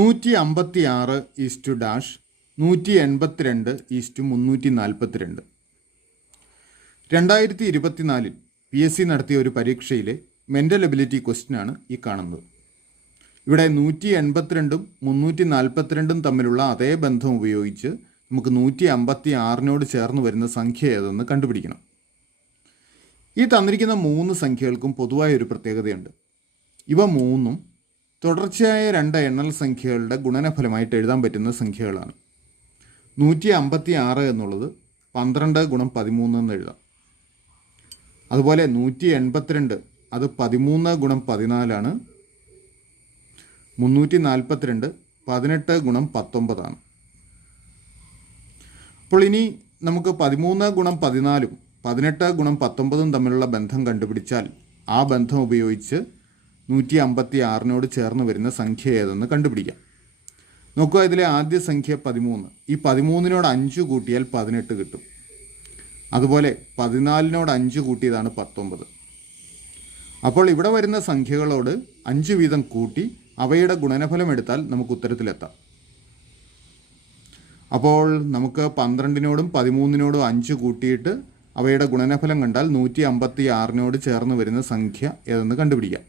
156 is to dash 182 342. 2024 PSC നടത്തിയ ഒരു പരീക്ഷയിലെ mental ability ക്വസ്റ്റ്യനാണ് ഈ കാണുന്നത്. ഇവിടെ 182 342 തമ്മിലുള്ള അതേ ബന്ധം ഉപയോഗിച്ച് നമുക്ക് 156 ചേർന്ന് വരുന്ന സംഖ്യ ഏതെന്ന് കണ്ടുപിടിക്കണം. ഈ തന്നിരിക്കുന്ന 3 സംഖ്യകൾക്കും പൊതുവായ ഒരു പ്രത്യേകതയുണ്ട്. ഇവ മൂന്നും തുടർച്ചയായ 2 എണ്ണൽ സംഖ്യകളുടെ ഗുണനഫലമായിട്ട് എഴുതാൻ പറ്റുന്ന സംഖ്യകളാണ്. 156 എന്നുള്ളത് 12 × 13 എന്ന് എഴുതാം. അതുപോലെ 182 അത് 13 × 14 ആണ്. 342 18 × 19 ആണ്. അപ്പോൾ ഇനി നമുക്ക് 13 × 14 18 × 19 തമ്മിലുള്ള ബന്ധം കണ്ടുപിടിച്ചാൽ ആ ബന്ധം ഉപയോഗിച്ച് 156 ചേർന്ന് വരുന്ന സംഖ്യ ഏതെന്ന് കണ്ടുപിടിക്കാം. നോക്കുക, ഇതിലെ ആദ്യ സംഖ്യ 13. ഈ 13നോട് 5 കൂട്ടിയാൽ 18 കിട്ടും. അതുപോലെ 14നോട് 5 കൂട്ടിയതാണ് 19. അപ്പോൾ ഇവിടെ വരുന്ന സംഖ്യകളോട് 5 വീതം കൂട്ടി അവയുടെ ഗുണനഫലം എടുത്താൽ നമുക്ക് ഉത്തരത്തിലെത്താം. അപ്പോൾ നമുക്ക് 12നോടും 13നോടും 5 കൂട്ടിയിട്ട് അവയുടെ ഗുണനഫലം കണ്ടാൽ 156 ചേർന്ന് വരുന്ന സംഖ്യ ഏതെന്ന് കണ്ടുപിടിക്കാം.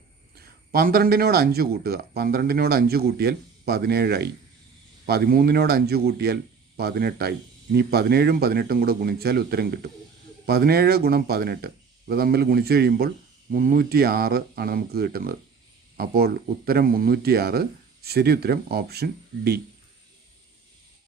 12നോട് 5 കൂട്ടുക. 12നോട് 5 കൂട്ടിയാൽ 17 ആയി. 13നോട് 5 കൂട്ടിയാൽ 18 ആയി. ഇനി 17ഉം 18ഉം കൂടെ ഗുണിച്ചാൽ ഉത്തരം കിട്ടും. 17 × 18 ഇവ തമ്മിൽ ഗുണിച്ച് കഴിയുമ്പോൾ 306 ആണ് നമുക്ക് കിട്ടുന്നത്. അപ്പോൾ ഉത്തരം 306. ശരി ഉത്തരം ഓപ്ഷൻ ഡി.